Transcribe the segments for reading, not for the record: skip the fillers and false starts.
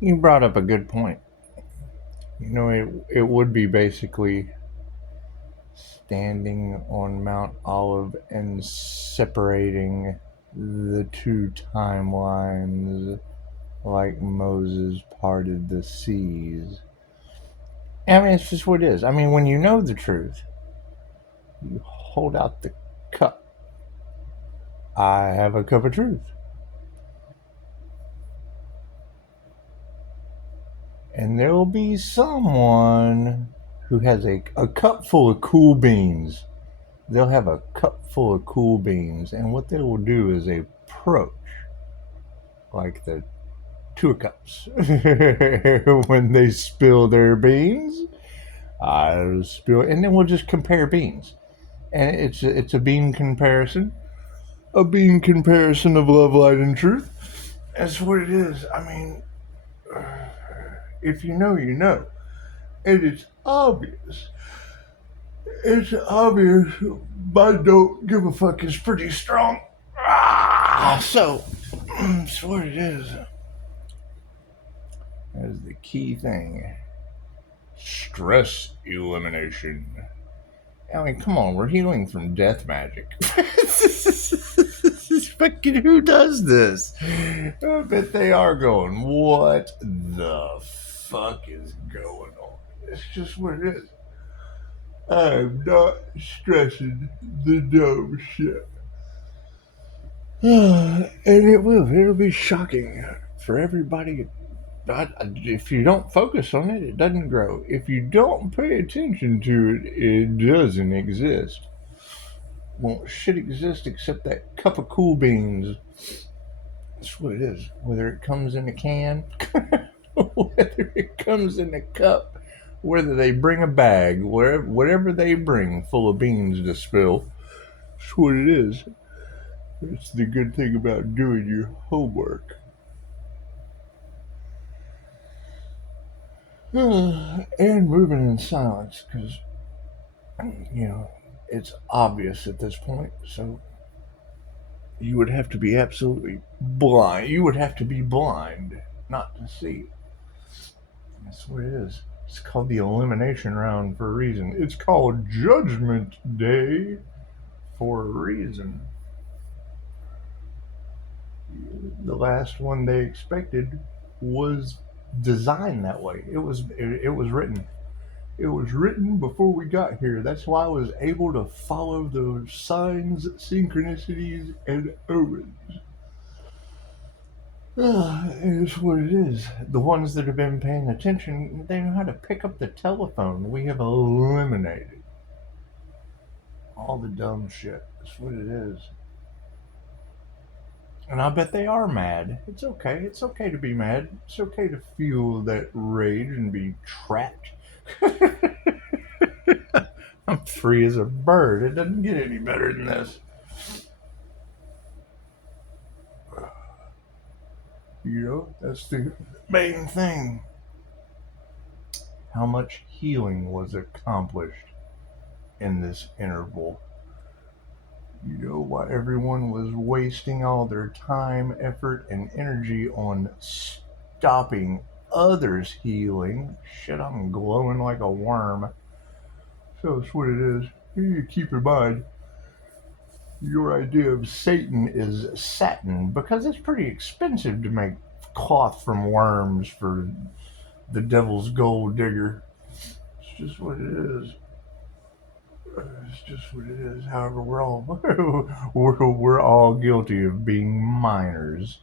You brought up a good point. It would be basically standing on Mount Olive and separating the two timelines like Moses parted the seas. I mean, it's just what it is. I mean, when you know the truth, you hold out the cup. I have a cup of truth. And there'll be someone who has a cup full of cool beans. They'll have a cup full of cool beans, and what they will do is approach like the two cups. When they spill their beans, I'll spill, and then we'll just compare beans. And it's a bean comparison, of love, light, and truth. That's what it is. I mean, if you know, you know. And it's obvious. It's obvious. My don't give a fuck is pretty strong. So, that's what it is. That is the key thing. Stress elimination. I mean, come on, we're healing from death magic. Fucking who does this? I bet they are going, what the fuck is going on? It's just what it is. I'm not stressing the dumb shit. And it'll be shocking for everybody. If you don't focus on it, it doesn't grow. If you don't pay attention to it, it doesn't exist. Well, shit exists except that cup of cool beans. That's what it is. Whether it comes in a can, whether it comes in a cup, whether they bring a bag, whatever they bring full of beans to spill, that's what it is. It's the good thing about doing your homework. And moving in silence, because, you know, it's obvious at this point, so you would have to be absolutely blind. You would have to be blind not to see. That's what it is. It's called the elimination round for a reason. It's called Judgment Day for a reason. The last one they expected was designed that way. It was written. It was written before we got here. That's why I was able to follow those signs, synchronicities, and omens. It's what it is. The ones that have been paying attention, they know how to pick up the telephone. We have eliminated all the dumb shit. That's what it is. And I bet they are mad. It's okay. It's okay to be mad. It's okay to feel that rage and be trapped. I'm free as a bird. It doesn't get any better than this. That's the main thing. How much healing was accomplished in this interval? Why everyone was wasting all their time, effort, and energy on stopping others healing. Shit, I'm glowing like a worm. So that's what it is. You keep in mind, your idea of Satan is satin because it's pretty expensive to make cloth from worms for the devil's gold digger. It's just what it is. It's just what it is. However, we're all we're all guilty of being minors.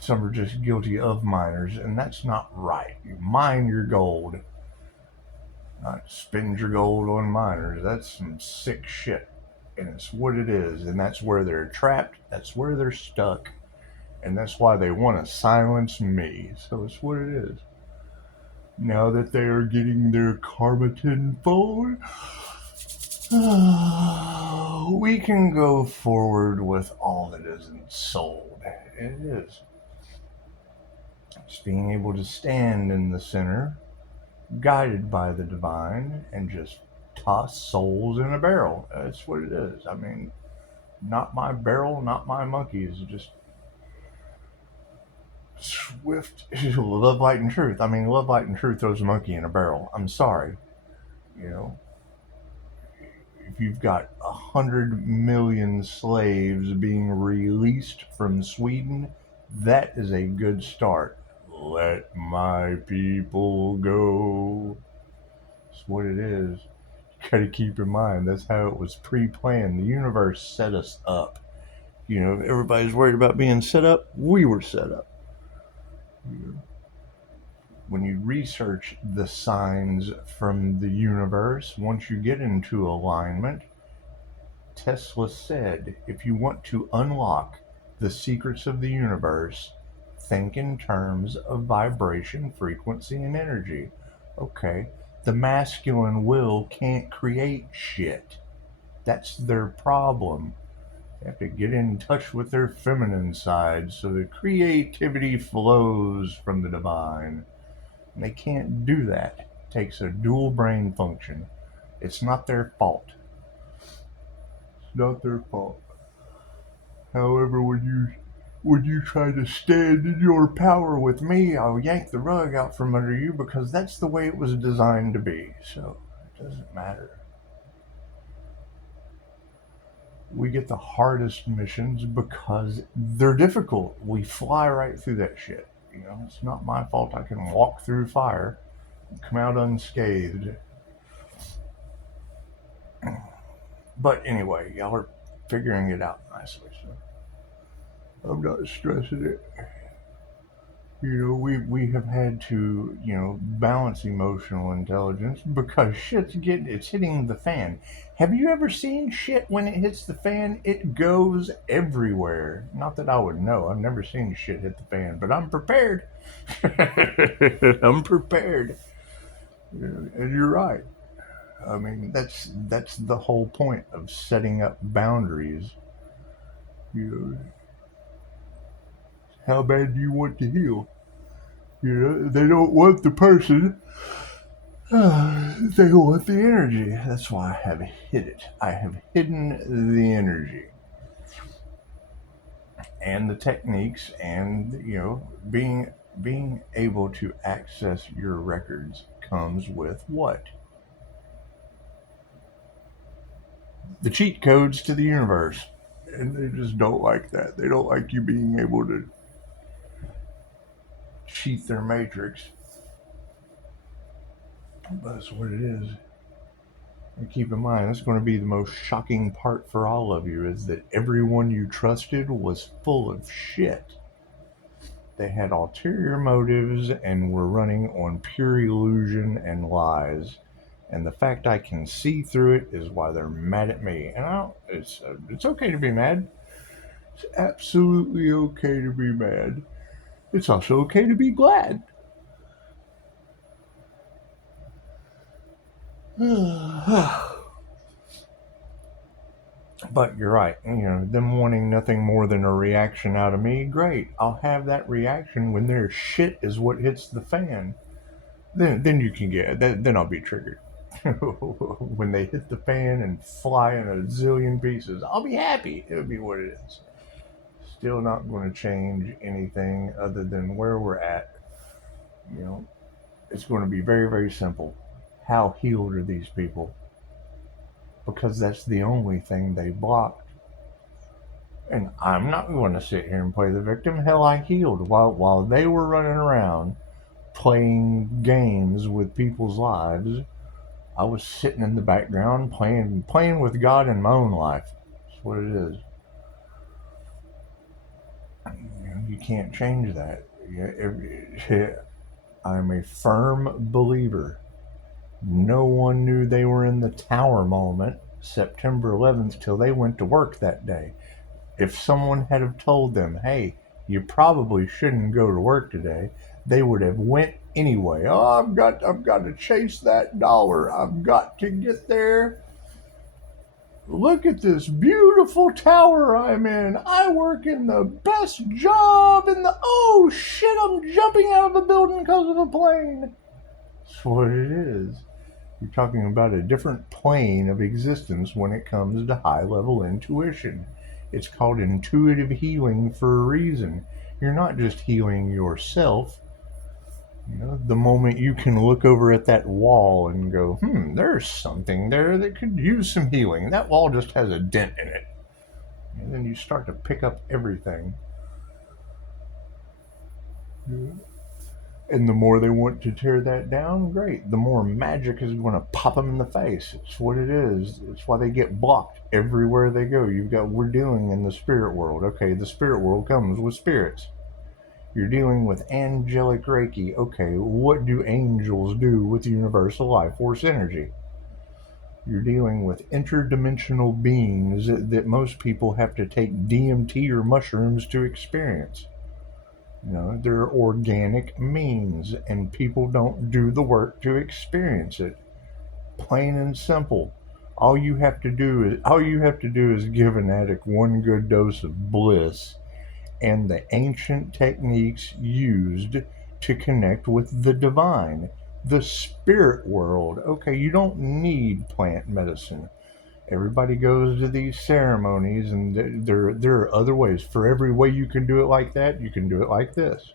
Some are just guilty of minors, and that's not right. You mine your gold, not spend your gold on minors. That's some sick shit, and it's what it is. And that's where they're trapped. That's where they're stuck, and that's why they want to silence me. So it's what it is. Now that they are getting their karma tenfold, we can go forward with all that isn't sold. It is. Just being able to stand in the center, guided by the divine, and just toss souls in a barrel. That's what it is. I mean, not my barrel, not my monkeys. Just Swift love, light, and truth. I mean, love, light, and truth throws a monkey in a barrel. I'm sorry. You know, if you've got 100 million slaves being released from Sweden, that is a good start. Let my people go. That's what it is. You gotta keep in mind that's how it was pre-planned. The universe set us up. You know, everybody's worried about being set up. We were set up. When you research the signs from the universe, once you get into alignment, Tesla said, if you want to unlock the secrets of the universe, think in terms of vibration, frequency, and energy. Okay, the masculine will can't create shit. That's their problem. They have to get in touch with their feminine side so the creativity flows from the divine. And they can't do that. It takes a dual brain function. It's not their fault. It's not their fault. However, when you try to stand in your power with me, I'll yank the rug out from under you because that's the way it was designed to be. So it doesn't matter. We get the hardest missions because they're difficult. We fly right through that shit. You know, it's not my fault I can walk through fire and come out unscathed. But anyway, y'all are figuring it out nicely, so I'm not stressing it. You know, we have had to, balance emotional intelligence because it's hitting the fan. Have you ever seen shit when it hits the fan? It goes everywhere. Not that I would know. I've never seen shit hit the fan, but I'm prepared. I'm prepared. And you're right. I mean, that's the whole point of setting up boundaries. You know, how bad do you want to heal? You know, they don't want the person. They want the energy. That's why I have hid it. I have hidden the energy and the techniques, and being able to access your records comes with what? The cheat codes to the universe. And they just don't like that. They don't like you being able to cheat their matrix. But that's what it is. And keep in mind, that's going to be the most shocking part for all of you, is that everyone you trusted was full of shit. They had ulterior motives and were running on pure illusion and lies. And the fact I can see through it is why they're mad at me. And it's okay to be mad. It's absolutely okay to be mad. It's also okay to be glad. But you're right. Them wanting nothing more than a reaction out of me, great. I'll have that reaction when their shit is what hits the fan. Then you can get then I'll be triggered. When they hit the fan and fly in a zillion pieces, I'll be happy. It'll be what it is. Still not going to change anything other than where we're at. It's going to be very, very simple. How healed are these people? Because that's the only thing they blocked. And I'm not going to sit here and play the victim. Hell, I healed while they were running around playing games with people's lives. I was sitting in the background playing with God in my own life. That's what it is. You can't change that. I'm a firm believer. No one knew they were in the tower moment, September 11th, till they went to work that day. If someone had have told them, hey, you probably shouldn't go to work today, they would have went anyway. Oh, I've got to chase that dollar. I've got to get there. Look at this beautiful tower I'm in. I work in the best job in the... Oh, shit, I'm jumping out of a building because of a plane. That's what it is. You're talking about a different plane of existence when it comes to high-level intuition. It's called intuitive healing for a reason. You're not just healing yourself. The moment you can look over at that wall and go, there's something there that could use some healing. That wall just has a dent in it. And then you start to pick up everything. And the more they want to tear that down, great. The more magic is going to pop them in the face. It's what it is. It's why they get blocked everywhere they go. We're dealing in the spirit world. Okay, the spirit world comes with spirits. You're dealing with angelic Reiki. Okay, what do angels do with universal life force energy? You're dealing with interdimensional beings that most people have to take DMT or mushrooms to experience. They're organic means, and people don't do the work to experience it. Plain and simple. All you have to do is give an addict one good dose of bliss and the ancient techniques used to connect with the divine, the spirit world. Okay, you don't need plant medicine. Everybody goes to these ceremonies, and there are other ways. For every way you can do it like that, you can do it like this.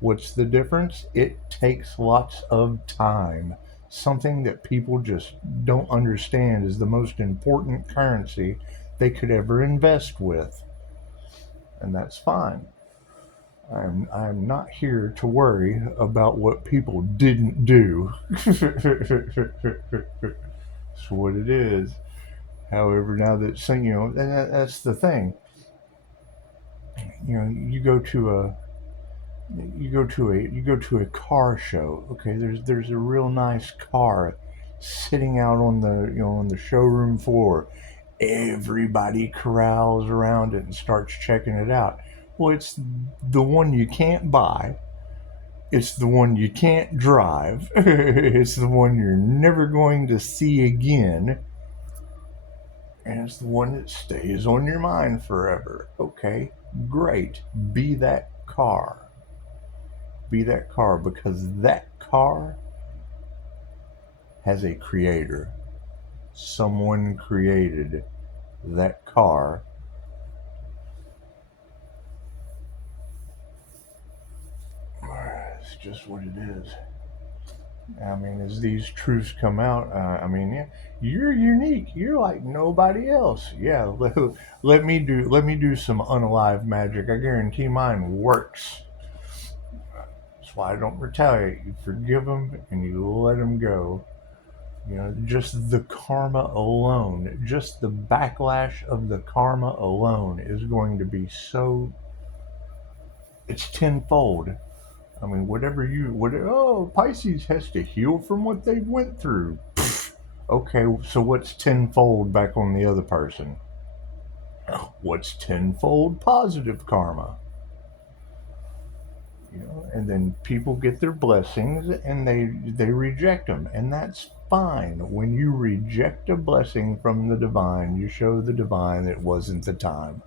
What's the difference? It takes lots of time. Something that people just don't understand is the most important currency they could ever invest with. And that's fine. I'm not here to worry about what people didn't do. It's what it is. However, now that and that's the thing. You go to a car show. Okay, there's a real nice car sitting out on the showroom floor. Everybody corrals around it and starts checking it out. Well, it's the one you can't buy. It's the one you can't drive. It's the one you're never going to see again. And it's the one that stays on your mind forever. Okay, great. Be that car. Be that car, because that car has a creator. Someone created that car. It's just what it is. I mean, as these truths come out, yeah, you're unique. You're like nobody else. Yeah, let me do some unalive magic. I guarantee mine works. That's why I don't retaliate. You forgive them and you let them go. Just the karma alone, just the backlash of the karma alone is going to be so. It's tenfold. I mean, Pisces has to heal from what they went through. Okay, so what's tenfold back on the other person? What's tenfold positive karma? And then people get their blessings and they reject them, and that's fine. When you reject a blessing from the divine, you show the divine it wasn't the time.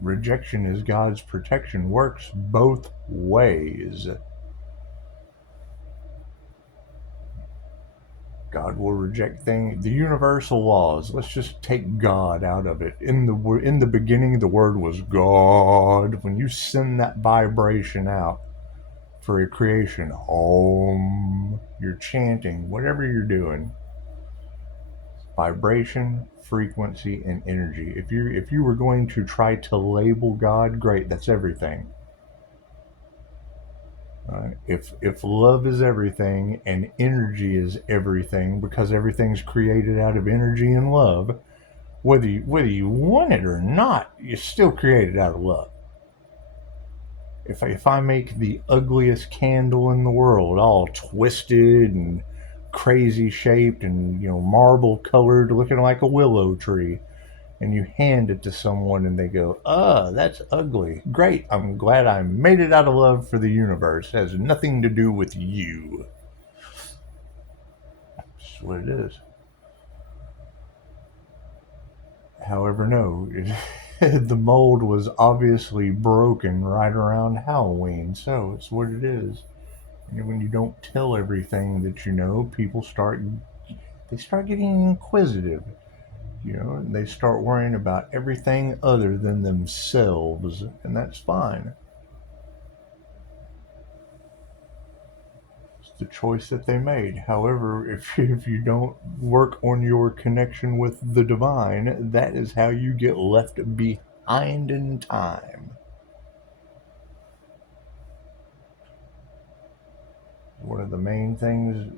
Rejection is God's protection, works both ways. God will reject things. The universal laws. Let's just take God out of it. In the beginning, the word was God. When you send that vibration out for a creation, Om, you're chanting, whatever you're doing. Vibration, frequency, and energy. If you were going to try to label God, great. That's everything. If love is everything and energy is everything, because everything's created out of energy and love, whether you want it or not, you're still created out of love. If I make the ugliest candle in the world, all twisted and crazy shaped and marble colored, looking like a willow tree, and you hand it to someone and they go, that's ugly. Great, I'm glad I made it out of love for the universe. It has nothing to do with you. That's what it is. However, no, the mold was obviously broken right around Halloween, so it's what it is. And when you don't tell everything that you know, people start getting inquisitive. And they start worrying about everything other than themselves, and that's fine. It's the choice that they made. However, if you don't work on your connection with the divine, that is how you get left behind in time. One of the main things,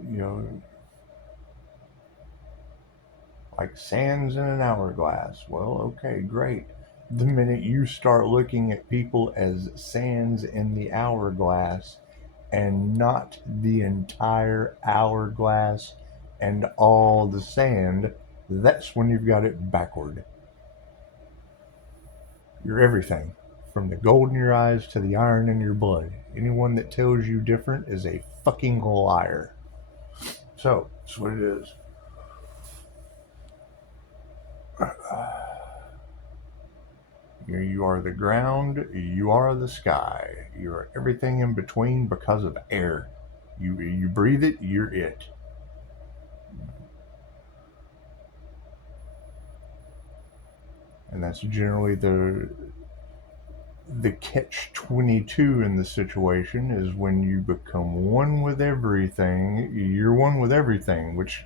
like sands in an hourglass. Well, okay, great. The minute you start looking at people as sands in the hourglass and not the entire hourglass and all the sand, that's when you've got it backward. You're everything, from the gold in your eyes to the iron in your blood. Anyone that tells you different is a fucking liar. So, that's what it is. You are the ground, you are the sky, you are everything in between because of air. You breathe it, you're it. And that's generally the catch 22 in the situation, is when you become one with everything. You're one with everything, which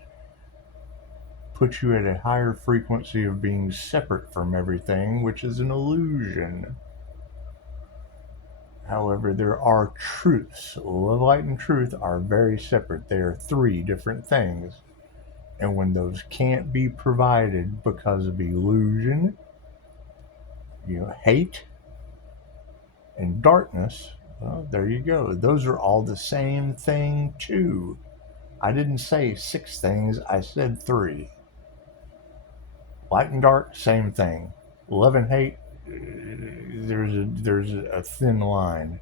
puts you at a higher frequency of being separate from everything, which is an illusion. However, there are truths. Love, light, and truth are very separate. They are three different things. And when those can't be provided because of illusion, hate, and darkness, well, there you go. Those are all the same thing, too. I didn't say 6 things, I said 3. Light and dark, same thing. Love and hate, there's a thin line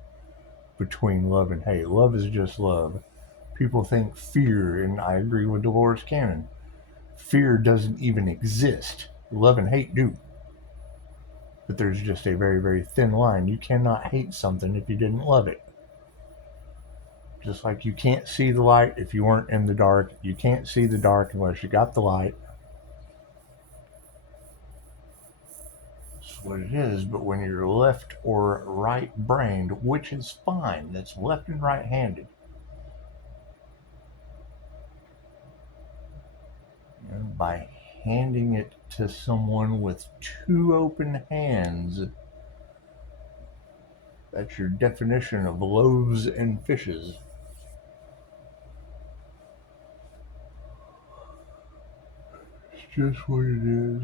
between love and hate. Love is just love. People think fear, and I agree with Dolores Cannon. Fear doesn't even exist. Love and hate do. But there's just a very, very thin line. You cannot hate something if you didn't love it. Just like you can't see the light if you weren't in the dark. You can't see the dark unless you got the light. That's what it is. But when you're left or right brained, which is fine, that's left and right handed. By handing it to someone with 2 open hands, that's your definition of loaves and fishes. It's just what it is.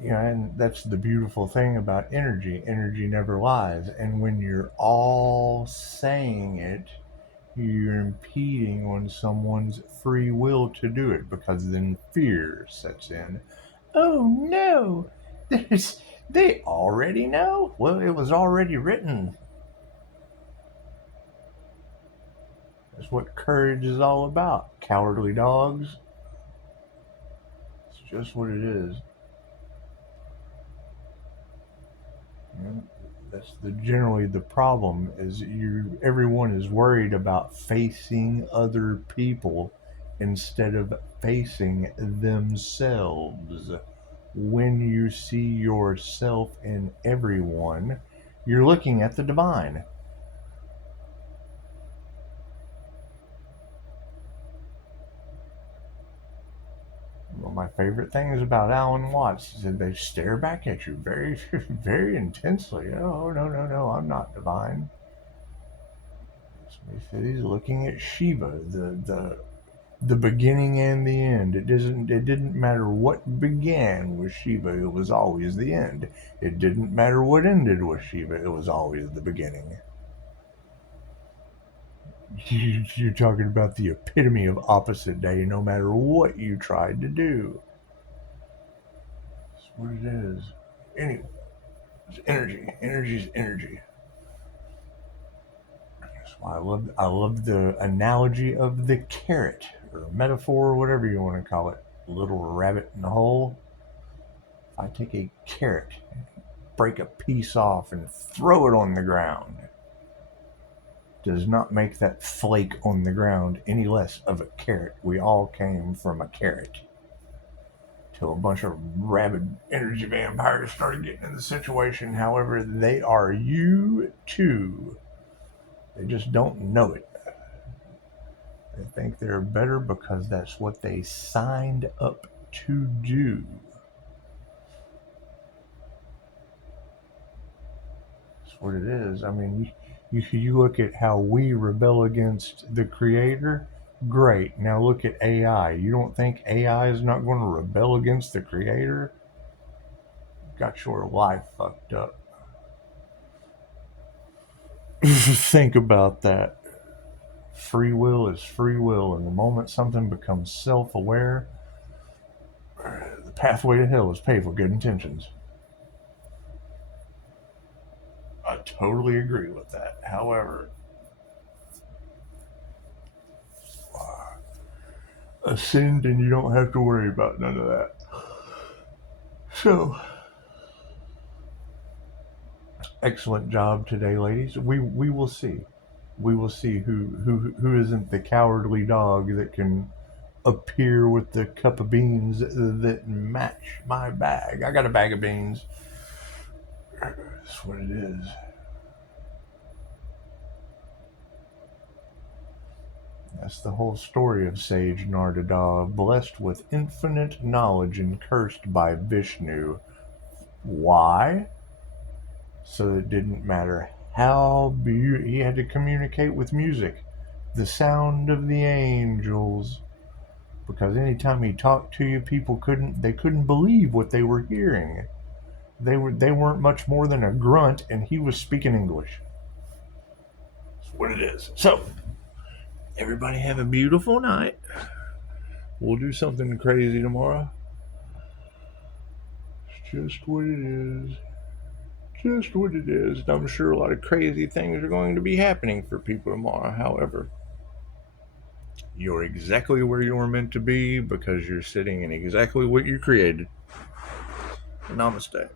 And that's the beautiful thing about energy. Energy never lies. And when you're all saying it, you're impeding on someone's free will to do it, because then fear sets in. Oh no, they already know. Well, it was already written. That's what courage is all about. Cowardly dogs. It's just what it is. That's generally the problem, is everyone is worried about facing other people instead of facing themselves. When you see yourself in everyone, you're looking at the divine. One of my favorite things about Alan Watts is that they stare back at you very, very intensely. Oh, no, no, no, I'm not divine. So he said he's looking at Shiva, the beginning and the end. It didn't matter what began with Shiva, it was always the end. It didn't matter what ended with Shiva, it was always the beginning. You're talking about the epitome of opposite day, no matter what you tried to do. That's what it is. Anyway, it's energy. Energy is energy. That's why I love the analogy of the carrot, or metaphor, or whatever you want to call it. Little rabbit in the hole. If I take a carrot, break a piece off, and throw it on the ground, does not make that flake on the ground any less of a carrot. We all came from a carrot. Till a bunch of rabid energy vampires started getting in the situation. However, they are you too. They just don't know it. They think they're better because that's what they signed up to do. That's what it is. I mean, you look at how we rebel against the creator. Great. Now look at AI. You don't think AI is not going to rebel against the creator? Got your life fucked up. Think about that. Free will is free will, and the moment something becomes self aware, the pathway to hell is paved with good intentions. I totally agree with that. However, ascend and you don't have to worry about none of that. So, excellent job today, ladies. We will see. We will see who isn't the cowardly dog that can appear with the cup of beans that match my bag. I got a bag of beans. That's what it is. That's the whole story of Sage Nardada, blessed with infinite knowledge and cursed by Vishnu. Why? So it didn't matter how he had to communicate with music, the sound of the angels, because anytime he talked to you, people couldn't believe what they were hearing. They weren't much more than a grunt, and he was speaking English. That's what it is. So, everybody have a beautiful night. We'll do something crazy tomorrow. It's just what it is. Just what it is. And I'm sure a lot of crazy things are going to be happening for people tomorrow. However, you're exactly where you were meant to be because you're sitting in exactly what you created. Namaste.